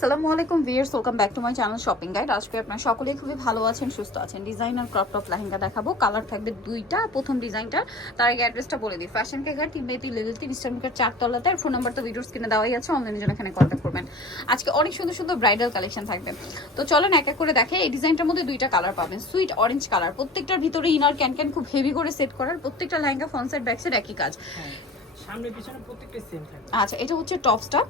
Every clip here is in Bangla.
আসসালামু আলাইকুম viewers welcome back to my channel shopping guide আজকে আপনারা সকলেই খুবই ভালো আছেন সুস্থ আছেন। ডিজাইনার ক্রপ টপ লেহেঙ্গা দেখাবো কালার থাকবে দুইটা প্রথম ডিজাইনটা তার আগে অ্যাড্রেসটা বলে দিই। ফ্যাশন কে ঘাট তিন বেতি লেভেল তিন ইস্টার্নকার চারতলাতে আর ফোন নাম্বার তো ভিডিওস কিনে দেওয়াই আছে অনলাইনে জন্য এখানে কন্ট্যাক্ট করবেন। আজকে অনেক সুন্দর সুন্দর ব্রাইডাল কালেকশন থাকবে। তো চলেন এক এক করে দেখে এই ডিজাইনটার মধ্যে দুইটা কালার পাবেন। সুইট অরেঞ্জ কালার প্রত্যেকটার ভিতরে ইনার ক্যান ক্যান খুব হেভি করে সেট করার প্রত্যেকটা lehenga front side back side একই কাজ। হ্যাঁ, সামনে পিছনে প্রত্যেকটা সেম থাকবে। আচ্ছা এটা হচ্ছে টপসটা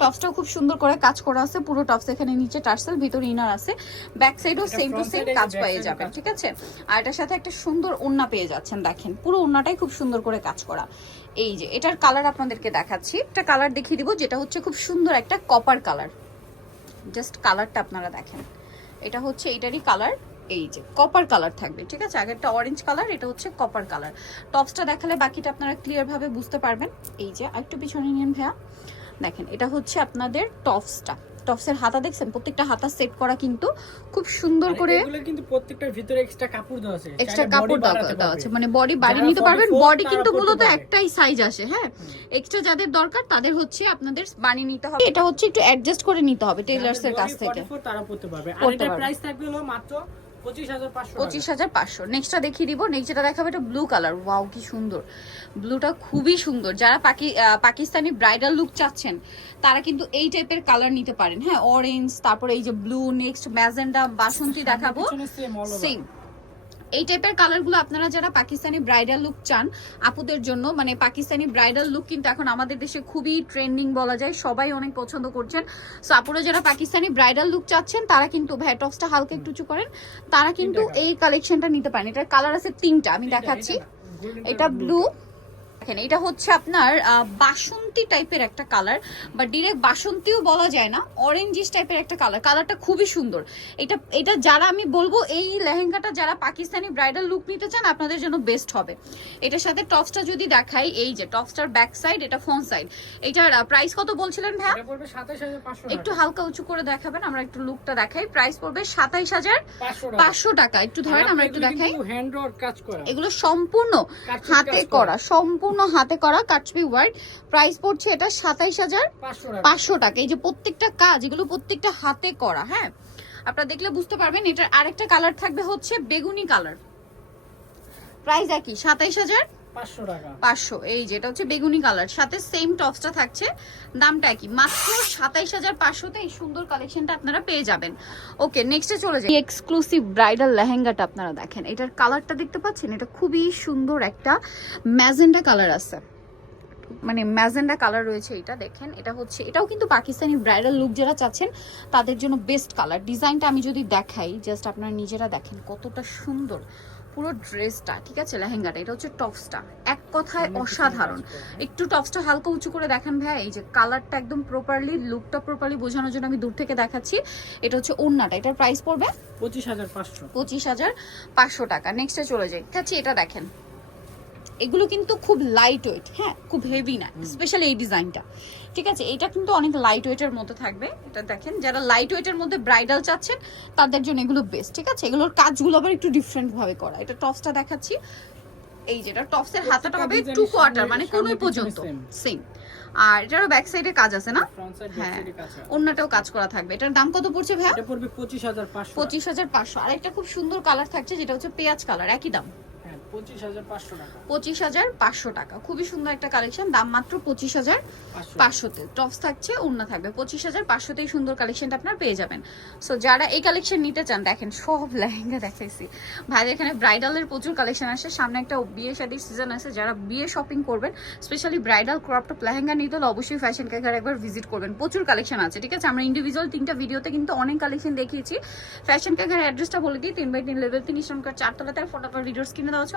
টপসটাও খুব সুন্দর করে কাজ করা আছে পুরো টপস এখানে নিচে টার্সেল ভিতরে ইনার আছে। ব্যাক সাইডও সেম টু সেম কাজ পেয়ে যাবেন ঠিক আছে? আর এটার সাথে একটা সুন্দর ওন্না পেয়ে যাচ্ছেন দেখেন। পুরো ওন্নাটাই খুব সুন্দর করে কাজ করা। এই যে এটার কালার আপনাদেরকে দেখাচ্ছি। একটা কালার দেখিয়ে দিব যেটা হচ্ছে খুব সুন্দর একটা কপার কালার জাস্ট কালারটা আপনারা দেখেন। এটা হচ্ছে এটারই কালার এই যে কপার কালার থাকবে ঠিক আছে? আগেরটা অরেঞ্জ কালার এটা হচ্ছে কপার কালার টপসটা দেখালে বাকিটা আপনারা ক্লিয়ার ভাবে বুঝতে পারবেন। এই যে একটু পিছনে নিন ভাইয়া। দেখেন এটা হচ্ছে আপনাদের টপসটা টপসের হাতা দেখছেন? প্রত্যেকটা হাতা সেট করা কিন্তু খুব সুন্দর করে কিন্তু প্রত্যেকটার ভিতরে এক্সট্রা কাপড় দেওয়া আছে। এক্সট্রা কাপড় দেওয়া। আছে। মানে বডি বাড়ি নিতে পারবেন বডি কিন্তু মূলত একটাই সাইজ আসে হ্যাঁ? এক্সট্রা যাদের দরকার তাদের হচ্ছে আপনাদের বানিয়ে নিতে হবে। এটা হচ্ছে একটু অ্যাডজাস্ট করে নিতে হবে টেইলার্স এর কাছ থেকে। তারা পড়তে পারবে। আর পারবে। প্রাইস থাকবে হলো মাত্র 25500 পঁচিশ হাজার পাঁচশো নেক্সটটা দেখিয়ে দিব। নেক্সট যেটা দেখাবে এটা ব্লু কালার ওয়াও কি সুন্দর। ব্লুটা খুবই সুন্দর। যারা পাকি পাকিস্তানি ব্রাইডাল লুক চাচ্ছেন তারা কিন্তু এই টাইপের কালার নিতে পারেন। হ্যাঁ অরেঞ্জ তারপরে এই যে ব্লু নেক্সট ম্যাজেন্ডা বাসন্তী দেখাবো। সেম এই টাইপের কালারগুলো আপনারা যারা পাকিস্তানি ব্রাইডাল লুক চান আপুদের জন্য মানে পাকিস্তানি ব্রাইডাল লুক কিন্তু এখন আমাদের দেশে খুবই ট্রেন্ডিং বলা যায় সবাই অনেক পছন্দ করছেন। সো আপুরা যারা পাকিস্তানি ব্রাইডাল লুক চাচ্ছেন তারা কিন্তু ভ্যাটক্সটা হালকা একটু উঁচু করেন তারা কিন্তু এই কালেকশনটা নিতে পারেন। এটার কালার আছে তিনটা আমি দেখাচ্ছি। এটা ব্লু দেখেন এটা হচ্ছে আপনার আহ, বাসন্তী টাইপের একটা কালার বা ডিরেক্ট বাসন্তীও বলা যায় না অরেঞ্জিস টাইপের একটা কালার কালারটা খুবই সুন্দর। এটা এটা যারা আমি বলব এই লেহেঙ্গাটা যারা পাকিস্তানি ব্রাইডাল লুক নিতে চান আপনাদের জন্য বেস্ট হবে। এটার সাথে টপসটা যদি দেখাই এই যে টপসটার ব্যাক সাইড এটা ফ্রন্ট সাইড এটার প্রাইস কত বলছিলেন ভাইয়া? এটা পড়বে 27500 একটু হালকা উঁচু করে দেখাবেন আমরা একটু লুকটা দেখাই। প্রাইস পড়বে সাতাইশ হাজার পাঁচশো টাকা। একটু ধরেন আমরা একটু দেখাই। এগুলো সম্পূর্ণ হাতে করা সম্পূর্ণ হাতে করা কাটছবি ওয়ার্ড প্রাইস পড়ছে এটা সাতাইশ হাজার পাঁচশো টাকা। এই যে প্রত্যেকটা কাজ এগুলো প্রত্যেকটা হাতে করা হ্যাঁ? আপনারা দেখলে বুঝতে পারবেন এটার আরেকটা কালার থাকবে হচ্ছে বেগুনি কালার প্রাইস একই সাতাইশ হাজার 500 টাকা। পাঁচশো। এই যে এটা হচ্ছে বেগুনি কালার সাথে সেম টপসটা থাকছে দামটা একই। মাত্র সাতাইশ হাজার পাঁচশোতে এই সুন্দর কালেকশনটা আপনারা পেয়ে যাবেন। ওকে নেক্সটে চলে যাই। এক্সক্লুসিভ ব্রাইডাল লেহেঙ্গাটা আপনারা দেখেন। এটার কালারটা দেখতে পাচ্ছেন? এটা খুবই সুন্দর একটা ম্যাজেন্ডা কালার আছে। মানে ম্যাজেন্ডা কালার রয়েছে এটা দেখেন। এটা হচ্ছে এটাও কিন্তু পাকিস্তানি ব্রাইডাল লুক যারা চাচ্ছেন তাদের জন্য বেস্ট কালার। ডিজাইনটা আমি যদি দেখাই জাস্ট আপনারা নিজেরা দেখেন কতটা সুন্দর। পুরো ড্রেসটা ঠিক আছে লেহেঙ্গাটা এটা হচ্ছে টপসটা। এক কথায় অসাধারণ। একটু টপসটা হালকা উঁচু করে দেখেন ভাই এই যে কালারটা একদম প্রপারলি লুকটা প্রপারলি বোঝানোর জন্য আমি দূর থেকে দেখাচ্ছি। এটা হচ্ছে ওন্নাটা এটার প্রাইস পড়বে 25500 পঁচিশ। হাজার পাঁচশো টাকা। নেক্সটে চলে যাই। ঠিক আছে এটা দেখেন। এগুলো কিন্তু খুব লাইট ওয়েট হ্যাঁ খুব হেভি না স্পেশালি এই ডিজাইনটা ঠিক আছে এটা কিন্তু অনেক লাইট ওয়েটের মধ্যে থাকবে এটা দেখেন। যারা লাইট ওয়েটের মধ্যে ব্রাইডাল চাচ্ছেন তাদের জন্য এগুলো বেস্ট ঠিক আছে? এগুলোর কাজগুলো আবার একটু ডিফারেন্ট ভাবে করা। এটা টপসটা দেখাচ্ছি। এই যেটা টপসের হাতাটা হবে টু কোয়ার্টার মানে কোনোই পর্যন্ত। সেম আর এটারও ব্যাক সাইডে কাজ আছে না? হ্যাঁ। অন্যটাও কাজ করা থাকবে। এটার দাম কত পড়ছে ভাইয়া? এটা পড়বে 25500 পঁচিশ। হাজার পাঁচশো। আর একটা খুব সুন্দর কালার থাকছে যেটা হচ্ছে পেঁয়াজ কালার একই দাম। 25500 পঁচিশ হাজার পাঁচশো টাকা। খুবই সুন্দর একটা কালেকশন দাম মাত্র পঁচিশ হাজার পাঁচশোতে টপস থাকছে ওড়না থাকবে। পঁচিশ হাজার পাঁচশোতেই সুন্দর কালেকশনটা আপনার পেয়ে যাবেন। সো যারা এই কালেকশন নিতে চান দেখেন সব লেহেঙ্গা দেখাইছি। ভাইদের এখানে ব্রাইডালের প্রচুর কালেকশন আসে। সামনে একটা বিয়ে শাদির সিজন আছে। যারা বিয়ে শপিং করবেন specially bridal crop top lehenga নিতে হলে অবশ্যই ফ্যাশন কাকার একবার ভিজিট করবেন। প্রচুর কালেকশন আছে ঠিক আছে? আমরা ইন্ডিভিজুয়াল তিনটা ভিডিওতে কিন্তু অনেক কালেকশন দেখিয়েছি। ফ্যাশন কাকার অ্যাড্রেসটা বলে দিই। তিন বাই তিন লেভেল তিন ইসলামকার চারতলাতে আর ফোন নাম্বার ভিডিওস কিনে দেওয়া আছে।